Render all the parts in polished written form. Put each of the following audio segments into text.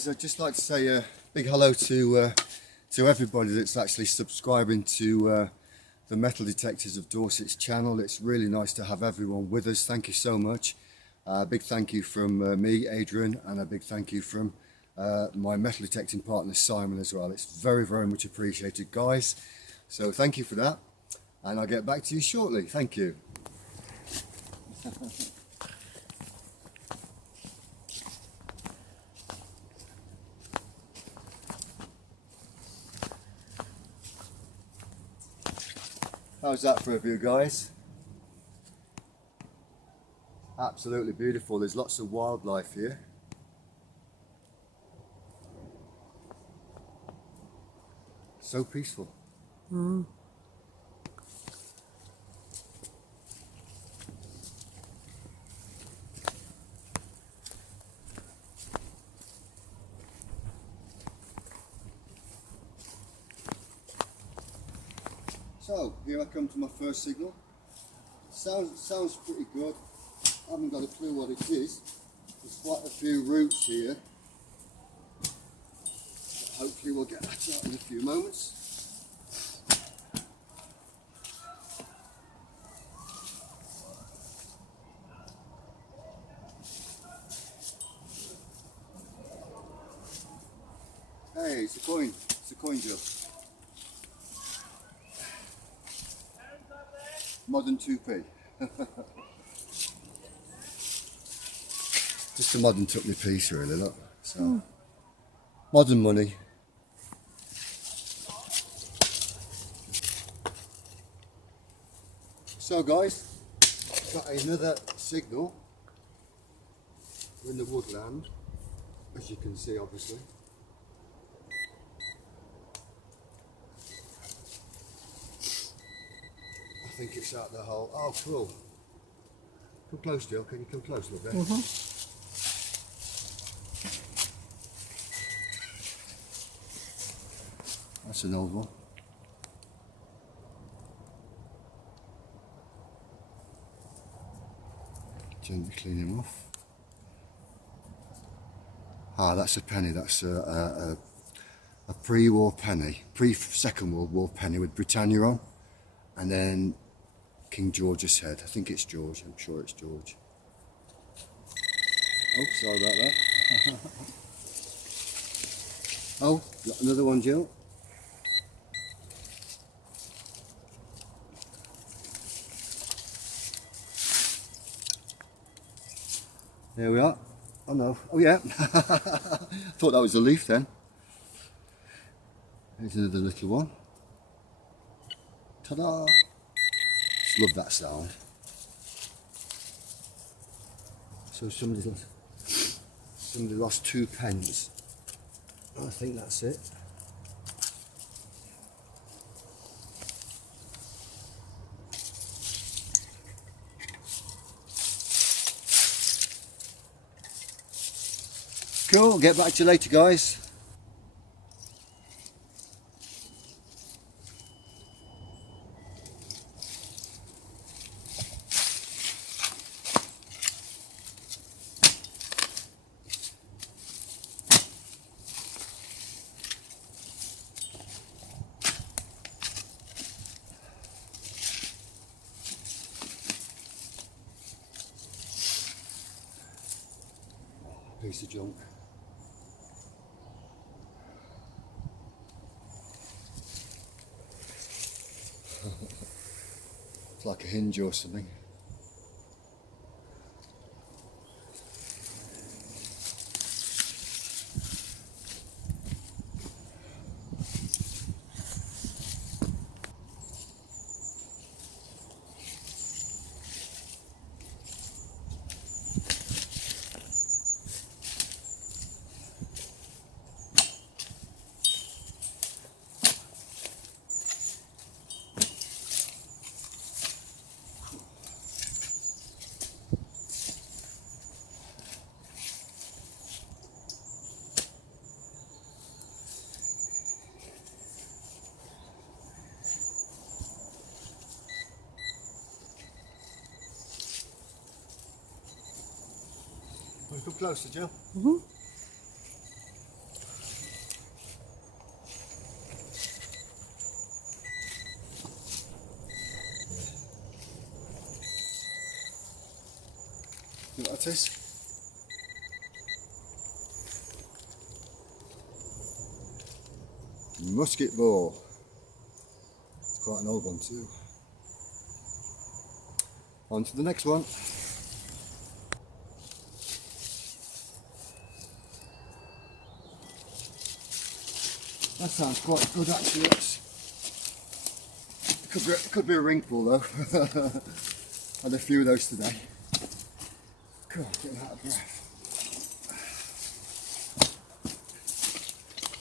guys, I'd just like to say a big hello to everybody that's actually subscribing to the Metal Detectors of Dorset's channel. It's really nice to have everyone with us. Thank you so much. A big thank you from me, Adrian, and a big thank you from my metal detecting partner Simon as well. It's very, very much appreciated, guys. So thank you for that, and I'll get back to you shortly. Thank you. How's that for a view, guys? Absolutely beautiful. There's lots of wildlife here. So peaceful. Mm. So here I come to my first signal. Sounds pretty good. I haven't got a clue what it is. There's quite a few roots here. But hopefully we'll get that out in a few moments. Hey, it's a coin. It's a coin job. Modern 2p. Just a modern tuppeny piece really, look. So modern money. So guys, got another signal. We're in the woodland, as you can see obviously. I think it's out the hole. Oh cool. Come close, Jill. Can you come close a little bit? Mm-hmm. That's an old one. Gently clean him off. Ah, that's a penny. That's a pre-war penny, pre-Second World War penny with Britannia on, and then King George's head. I think it's George. I'm sure it's George. Oh, sorry about that. Oh, got another one, Jill. There we are. Oh no. Oh yeah. Thought that was a leaf then. Here's another little one. Ta-da! Just love that sound. So somebody lost 2 pence. I think that's it. Cool, get back to you later, guys. Piece of junk. It's like a hinge or something. Come closer, Jill. Mm-hmm. See what that is? Musket ball. It's quite an old one too. On to the next one. That sounds quite good actually. It could be a ring pull though. Had a few of those today. God, getting out of breath.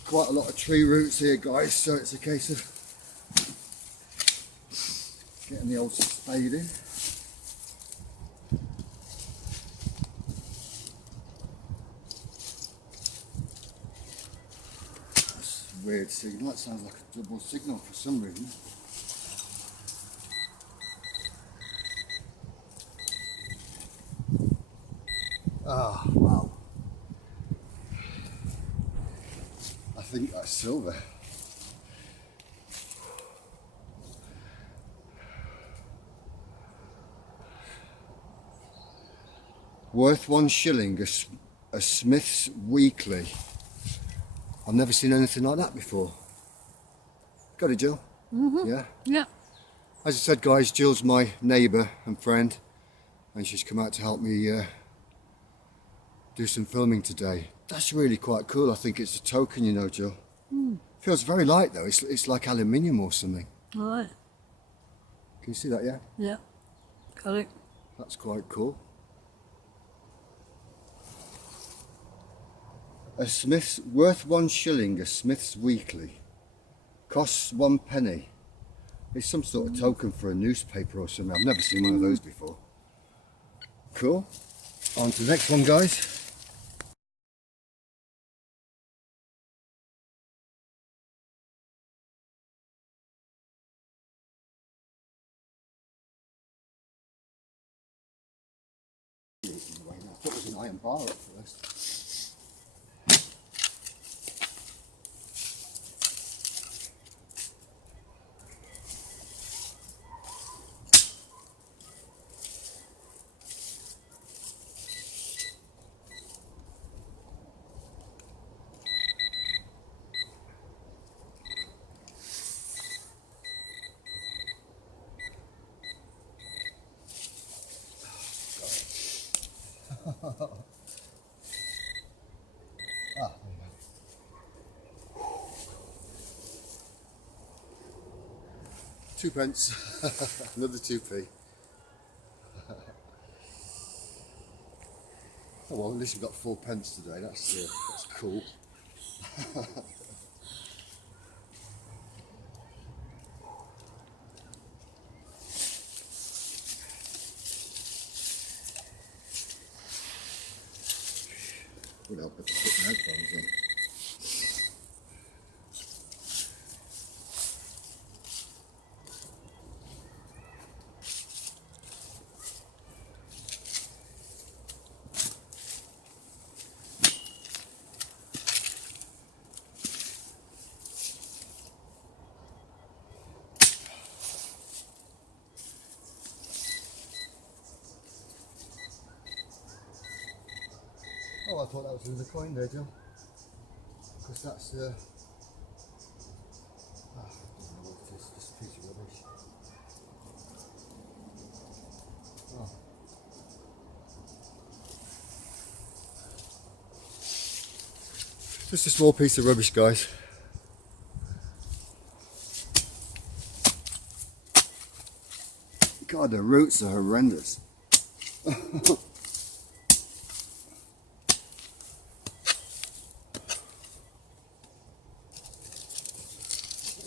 Quite a lot of tree roots here, guys, so it's a case of getting the old spade in. That's a weird signal. That sounds like a double signal for some reason. Ah, wow. I think that's silver. Worth £1 a Smith's Weekly. I've never seen anything like that before. Got it, Jill? Mm-hmm. Yeah? Yeah. As I said, guys, Jill's my neighbour and friend, and she's come out to help me do some filming today. That's really quite cool. I think it's a token, you know, Jill. Feels very light though. It's like aluminium or something. All right. Can you see that? Yeah. Yeah. Got it. That's quite cool. Worth £1 a Smith's Weekly. Costs 1p. It's some sort of token for a newspaper or something. I've never seen one of those before. Cool. On to the next one, guys. I thought it was an iron bar at first. Ah, there you go. 2p. Another 2p. Oh well, at least we've got 4p today. That's cool. Would help if I put my headphones in. Oh, I thought that was another coin there, John. Because that's, I don't know what it is, just a piece of rubbish. Oh. Just a small piece of rubbish, guys. God, the roots are horrendous.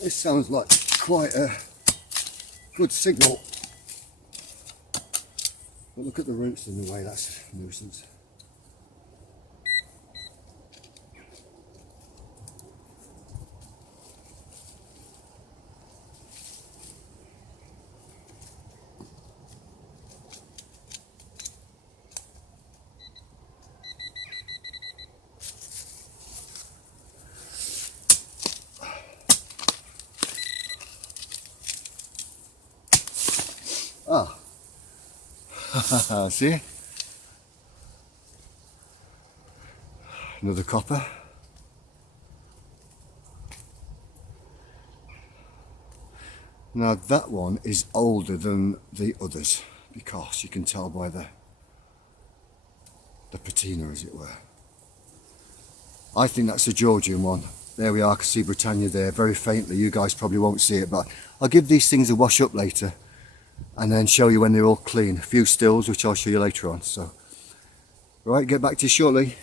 This sounds like quite a good signal. But look at the roots in the way, that's a nuisance. Ah, see? Another copper. Now that one is older than the others because you can tell by the patina, as it were. I think that's a Georgian one. There we are, I can see Britannia there very faintly. You guys probably won't see it, but I'll give these things a wash up later and then show you when they're all clean. A few stills which I'll show you later on. So right, get back to you shortly.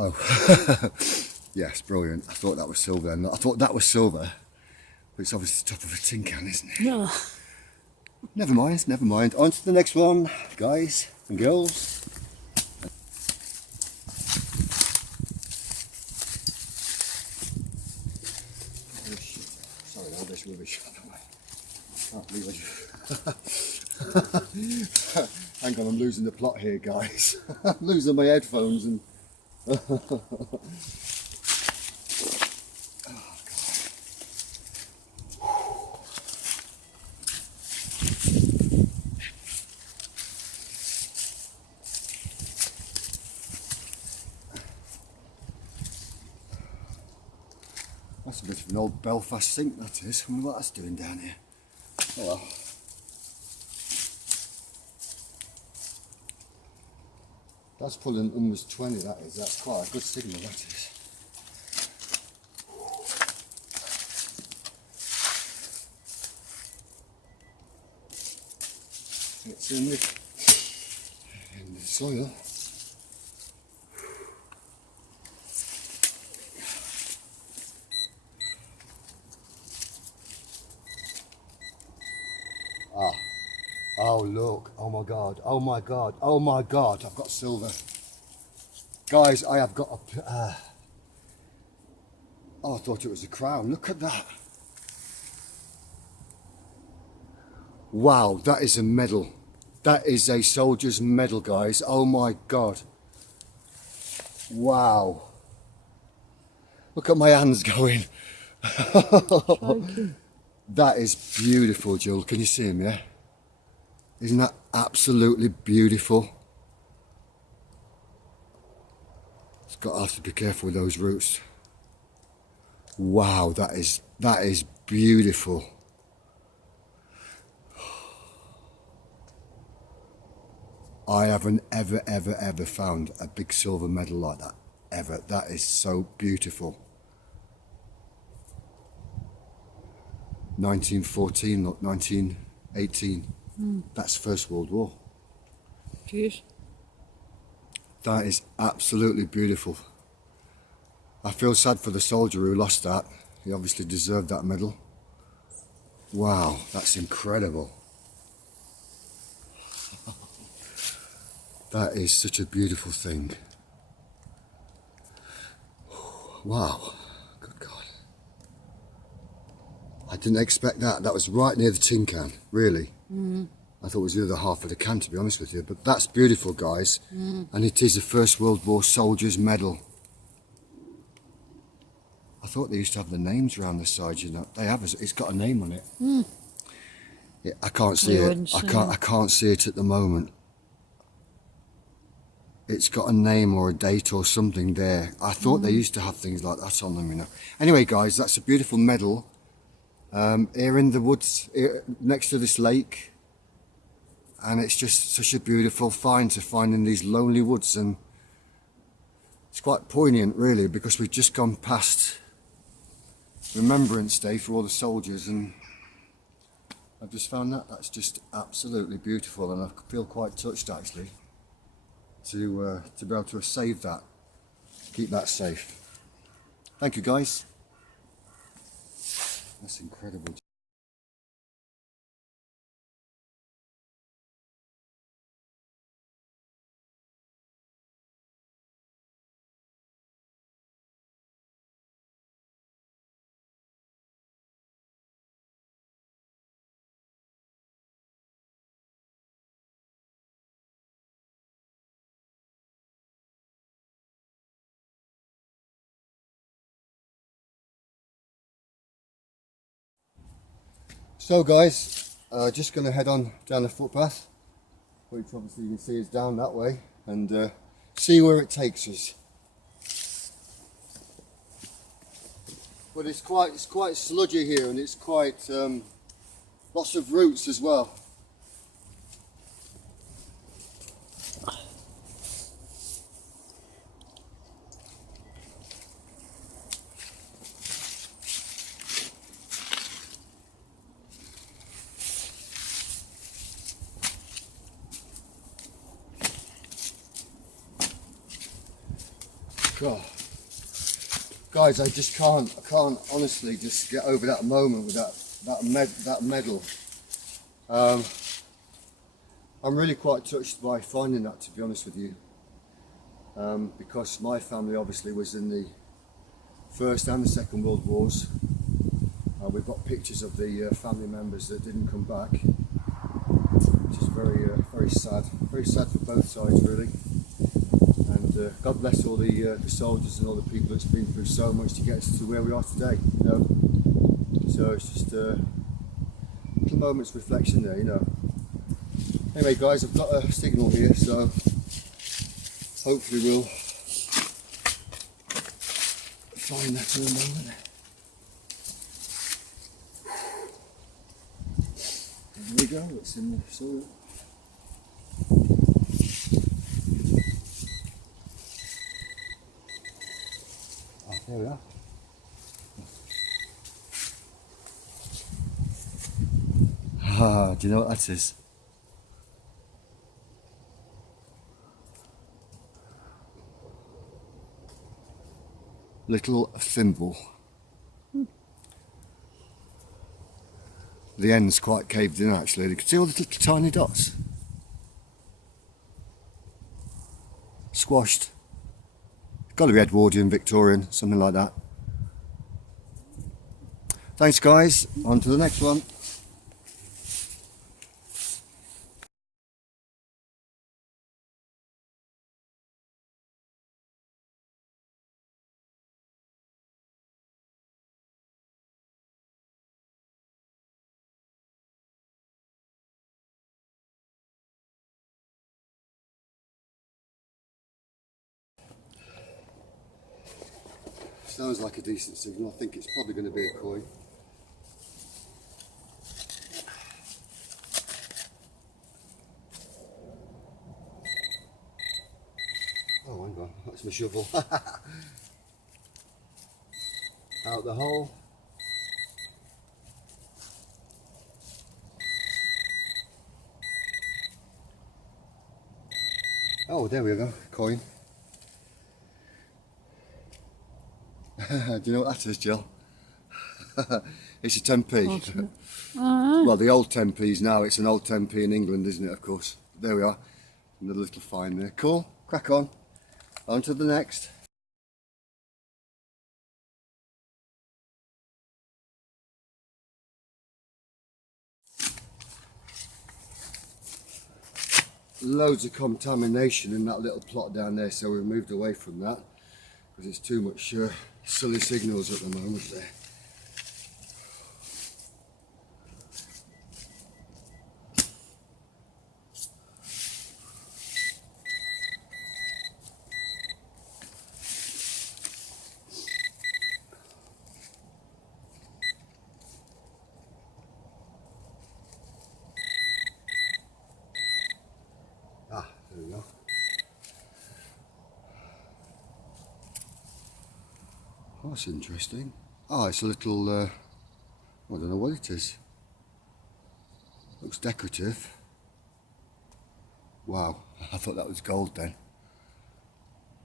Oh, yes, brilliant. I thought that was silver. I thought that was silver, but it's obviously the top of a tin can, isn't it? No. Never mind, never mind. On to the next one, guys and girls. Sorry, all this rubbish. Can't believe it. Hang on, I'm losing the plot here, guys. I'm losing my headphones and that's a bit of an old Belfast sink, that is. I wonder what that's doing down here. Oh well. That's pulling almost 20, that is. That's quite a good signal, that is. It's in the soil. Ah. Oh look, oh my god, oh my god, oh my god, I've got silver. Guys, I have got a... oh, I thought it was a crown, look at that. Wow, that is a medal. That is a soldier's medal, guys, oh my god. Wow. Look at my hands going. That is beautiful, Jill, can you see him, yeah? Isn't that absolutely beautiful? It's got to have to be careful with those roots. Wow, that is beautiful. I haven't ever found a big silver medal like that, ever. That is so beautiful. 1914, not 1918. That's First World War. Cheers. That is absolutely beautiful. I feel sad for the soldier who lost that. He obviously deserved that medal. Wow, that's incredible. That is such a beautiful thing. Wow, good God. I didn't expect that. That was right near the tin can, really. I thought it was the other half of the can, to be honest with you. But that's beautiful, guys. And it is a First World War Soldier's Medal. I thought they used to have the names around the side, you know. They have. It's got a name on it. Yeah, I can't see it. I can't see it at the moment. It's got a name or a date or something there. I thought they used to have things like that on them, you know. Anyway, guys, that's a beautiful medal. Here in the woods, here, next to this lake. And it's just such a beautiful find to find in these lonely woods, and it's quite poignant really, because we've just gone past Remembrance Day for all the soldiers, and I've just found that's just absolutely beautiful, and I feel quite touched actually to be able to have saved that, keep that safe. Thank you, guys. That's incredible. So guys, just going to head on down the footpath, which obviously you can see is down that way, and see where it takes us. But it's quite sludgy here, and it's quite lots of roots as well. God. Guys, I can't honestly just get over that moment with that medal. I'm really quite touched by finding that, to be honest with you, because my family obviously was in the First and the Second World Wars. We've got pictures of the family members that didn't come back, which is very sad for both sides, really. And God bless all the soldiers and all the people that's been through so much to get us to where we are today. You know? So it's just a little moment's reflection there, you know. Anyway, guys, I've got a signal here, so hopefully we'll find that in a moment. There we go. It's in the soil. There we are. Ah, do you know what that is? Little thimble. The end's quite caved in actually. You can see all the little tiny dots. Squashed. Got to be Edwardian, Victorian, something like that. Thanks guys, on to the next one. Sounds like a decent signal. I think it's probably going to be a coin. Oh, hang on, that's my shovel. Out the hole. Oh, there we go, coin. Do you know what that is, Jill? It's a 10p. Well, the old 10p's now, it's an old 10p in England, isn't it, of course. There we are, another little find there. Cool, crack on. On to the next. Loads of contamination in that little plot down there, so we moved away from that because it's too much silly signals at the moment there. Ah, there we go. Oh, that's interesting. Oh, it's a little, I don't know what it is. Looks decorative. Wow, I thought that was gold then.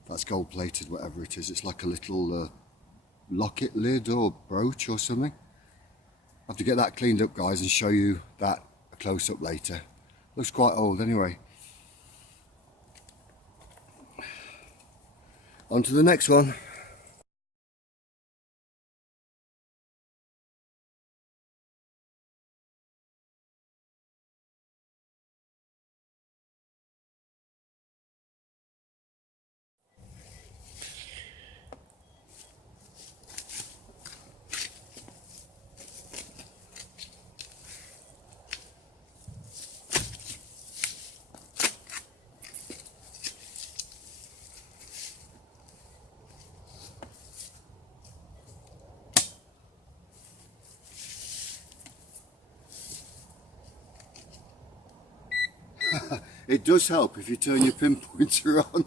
That's gold plated, whatever it is. It's like a little locket lid or brooch or something. have to get that cleaned up, guys, and show you that a close up later. Looks quite old anyway. On to the next one. It does help if you turn your pinpointer on.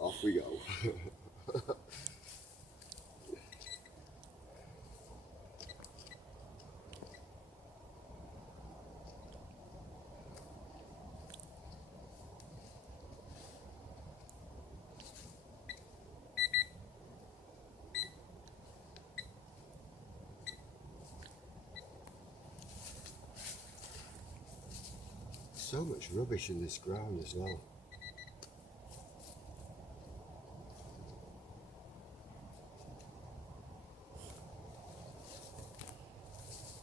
Off we go. So much rubbish in this ground as well.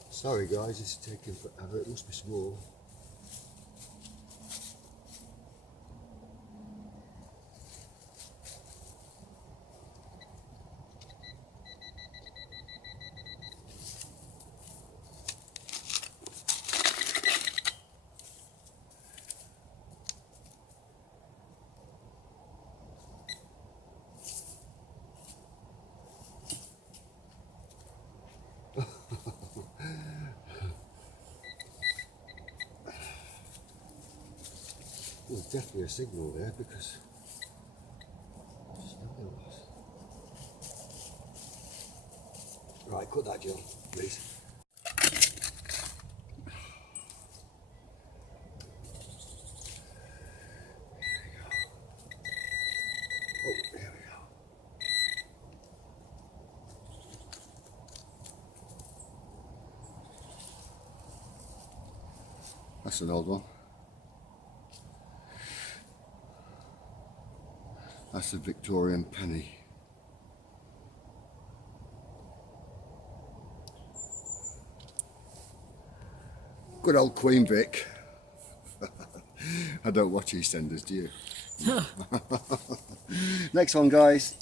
Sorry guys, it's taking forever. It must be small. There's definitely a signal there because right, cut that, Jill, please. Oh, there we go. That's an old one. That's a Victorian penny. Good old Queen Vic. I don't watch EastEnders, do you? No. Next one, guys.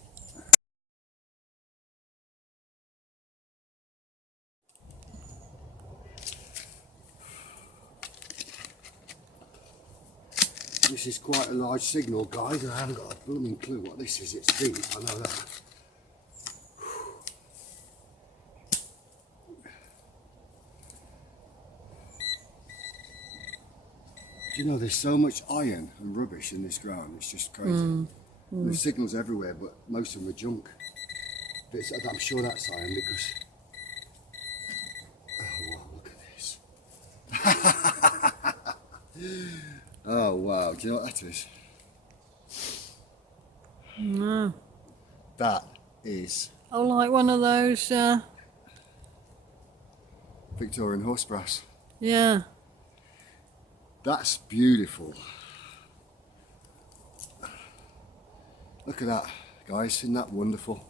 This is quite a large signal, guys, and I haven't got a blooming clue what this is. It's deep, I know that. Do you know there's so much iron and rubbish in this ground, it's just crazy. There's signals everywhere, but most of them are junk. But I'm sure that's iron because... Oh wow, look at this. Oh wow, do you know what that is? No. That is Oh, like one of those, Victorian horse brass. yeah. That's beautiful. Look at that, guys, isn't that wonderful?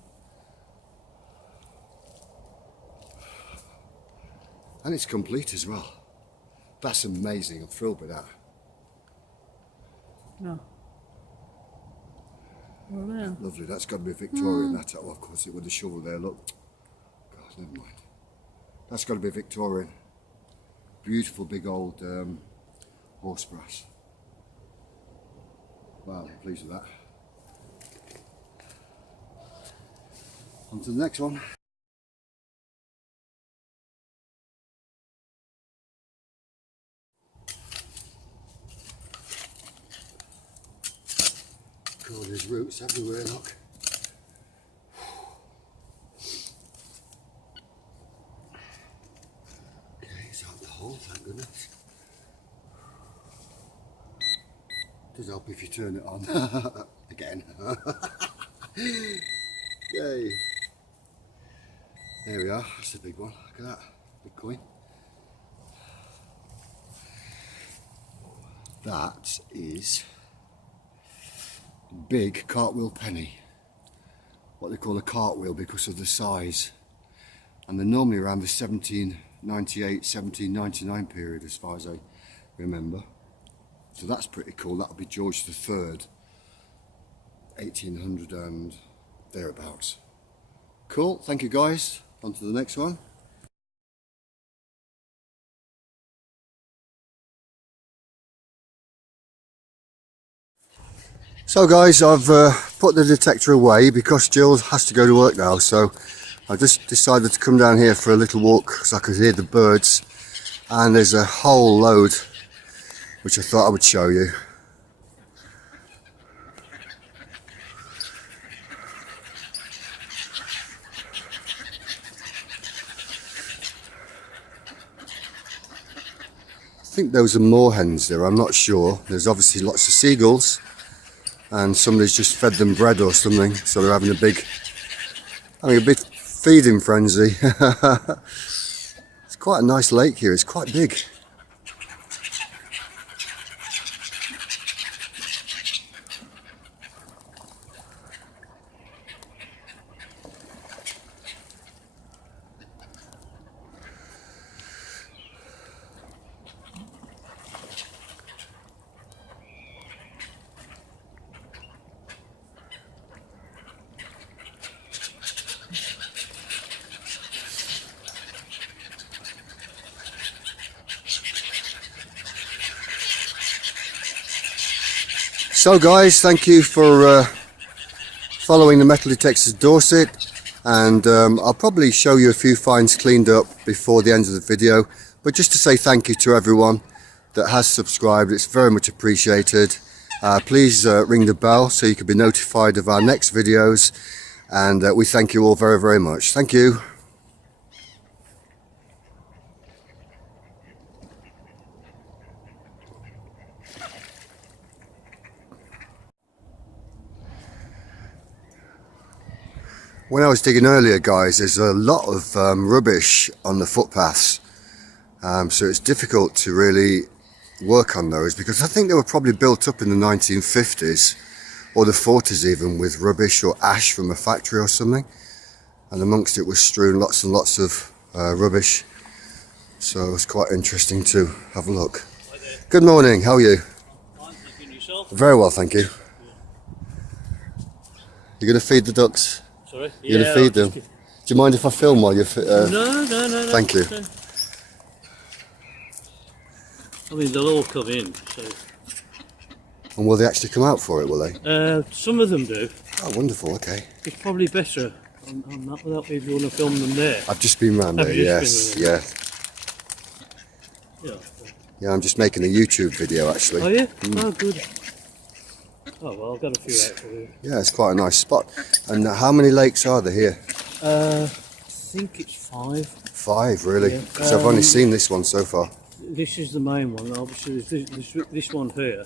And it's complete as well. That's amazing, I'm thrilled with that. No. Well, yeah. Lovely, that's got to be Victorian. That, oh, of course, it with the shovel there, look. God, never mind. That's got to be Victorian. Beautiful big old horse brass. Wow, I'm pleased with that. On to the next one. God, there's roots everywhere, look. Okay, it's out the hole, thank goodness. Does help if you turn it on again. Yay. There we are, that's a big one. Look at that, big coin. That is a big cartwheel penny. What they call a cartwheel because of the size. And they're normally around the 1798, 1799 period as far as I remember. So that's pretty cool. That'll be George III, 1800 and thereabouts. Cool, thank you guys. On to the next one. So guys, I've put the detector away because Jill has to go to work now, so I just decided to come down here for a little walk so I could hear the birds, and there's a whole load which I thought I would show you. I think those are moorhens there, I'm not sure. There's obviously lots of seagulls and somebody's just fed them bread or something, so they're having a big feeding frenzy. It's quite a nice lake here, it's quite big. So guys, thank you for following the metal detectors Dorset, and I'll probably show you a few finds cleaned up before the end of the video, but just to say thank you to everyone that has subscribed, it's very much appreciated. Please ring the bell so you can be notified of our next videos, and we thank you all very, very much. Thank you. When I was digging earlier, guys, there's a lot of rubbish on the footpaths, so it's difficult to really work on those because I think they were probably built up in the 1950s or the 40s even, with rubbish or ash from a factory or something, and amongst it was strewn lots and lots of rubbish, so it was quite interesting to have a look. Good morning, how are you? Fine, thank you. Yourself? Very well, thank you. You're going to feed the ducks? Sorry? You're going to feed them? Do you mind if I film while you're No. Thank you. I mean, they'll all come in, so... And will they actually come out for it, will they? Some of them do. Oh, wonderful, okay. It's probably better on that without if you want to film them there. I've just been round Have there, you yes, just been round yeah. Yeah. Yeah, I'm just making a YouTube video actually. Are you? Oh, good. Oh, well, I've got a few out for you. Yeah, it's quite a nice spot. And how many lakes are there here? I think it's 5. 5, really? Yeah. Because I've only seen this one so far. This is the main one. Obviously, there's this one here.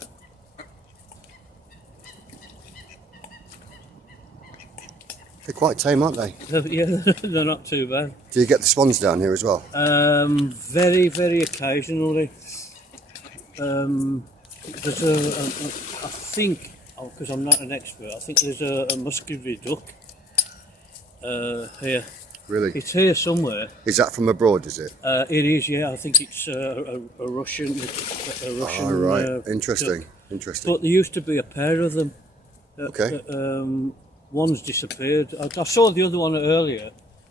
They're quite tame, aren't they? Yeah, they're not too bad. Do you get the swans down here as well? Very, very occasionally. There's I think, because I'm not an expert, I think there's a muscovy duck here. Really? It's here somewhere. Is that from abroad, is it? It is, yeah. I think it's a Russian. Oh, right. Interesting. duck. Interesting. But there used to be a pair of them. Okay. One's disappeared. I saw the other one earlier.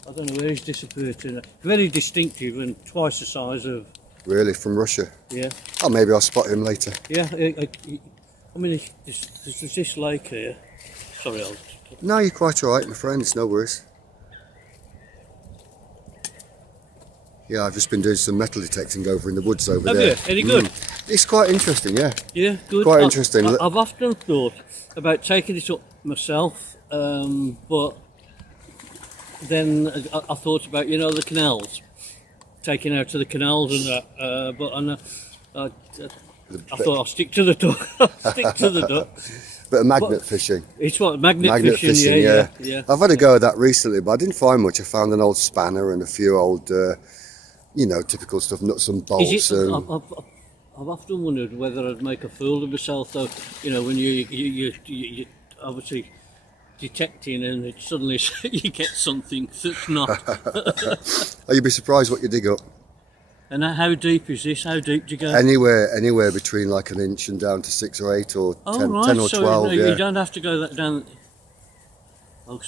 I don't know where he's disappeared to. Very distinctive and twice the size of. Really? From Russia? Yeah. Oh, maybe I'll spot him later. Yeah. I mean, there's this lake here. Sorry, I'll. No, you're quite alright, my friends. No worries. Yeah, I've just been doing some metal detecting over in the woods over Have there. you? Any good? It's quite interesting, yeah. Yeah, good. Quite interesting. I've often thought about taking this up myself, but then I thought about, you know, the canals, taking out to the canals and that. But I thought I'll stick to the duck. I'll stick to the duck. bit of magnet fishing. It's what, magnet fishing, yeah. I've had a go at that recently, but I didn't find much. I found an old spanner and a few old, you know, typical stuff, nuts and bolts. Is it, I've often wondered whether I'd make a fool of myself, though. You know, when you obviously detecting and it suddenly you get something that's not. Oh, you'd be surprised what you dig up. And how deep is this? How deep do you go? Anywhere between like an inch and down to 6 or 8 or 10, right. 10 or So 12. no, Yeah. you don't have to go that down. Oh,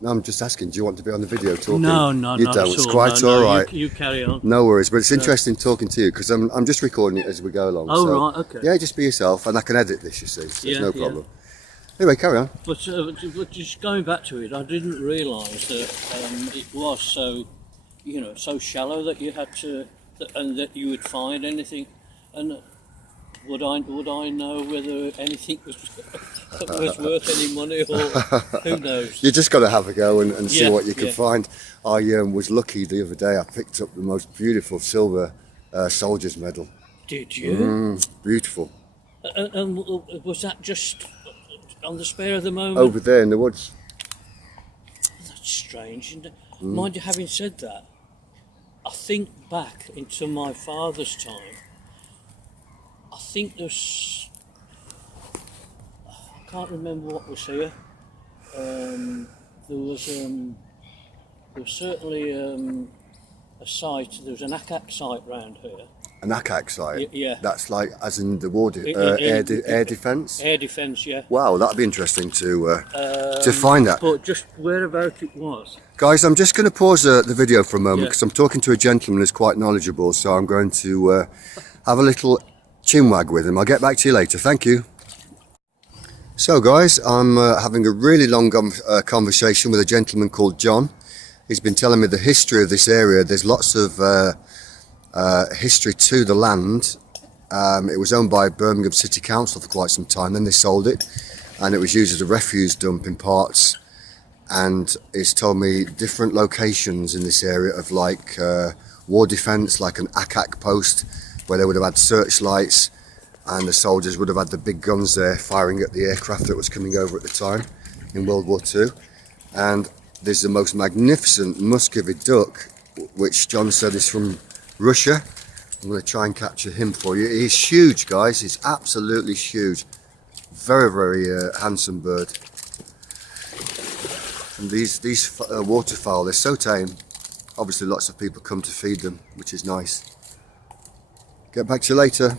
No, I'm just asking, do you want to be on the video talking? no, you not don't. at It's all. quite No, all no, right. You carry on. No worries, but it's interesting talking to you because I'm just recording it as we go along. Oh, so, right, okay. Yeah, just be yourself, and I can edit this. You see, so Yeah, there's no yeah. problem. Anyway, carry on. But just going back to it, I didn't realise that it was so, you know, so shallow that you had to, and that you would find anything. And would I know whether anything was worth any money, or who knows? You just got to have a go and see Yeah, what you can yeah. find. I was lucky the other day. I picked up the most beautiful silver soldier's medal. Did you? Beautiful. And was that just on the spare of the moment? Over there in the woods. That's strange, isn't it? Mind you, having said that, I think back into my father's time. I think there's, I can't remember what was here. There was certainly a site. There was an ACAC site round here. An ACAC site? Yeah. That's like, as in the war, air defence? Air defence, yeah. Wow, that'd be interesting to find that. But just whereabout it was. Guys, I'm just going to pause the video for a moment Yeah. because I'm talking to a gentleman who's quite knowledgeable, so I'm going to have a little chinwag with him. I'll get back to you later. Thank you. So guys, I'm having a really long conversation with a gentleman called John. He's been telling me the history of this area. There's lots of history to the land. It was owned by Birmingham City Council for quite some time, then they sold it and it was used as a refuse dump in parts. And it's told me different locations in this area of like war defence, like an ACAC post where they would have had searchlights and the soldiers would have had the big guns there firing at the aircraft that was coming over at the time in World War II. And there's the most magnificent Muscovy duck, which John said is from Russia. I'm going to try and capture him for you. He's huge, guys. He's absolutely huge. Very, very handsome bird. And these waterfowl, they're so tame. Obviously lots of people come to feed them, which is nice. Get back to you later.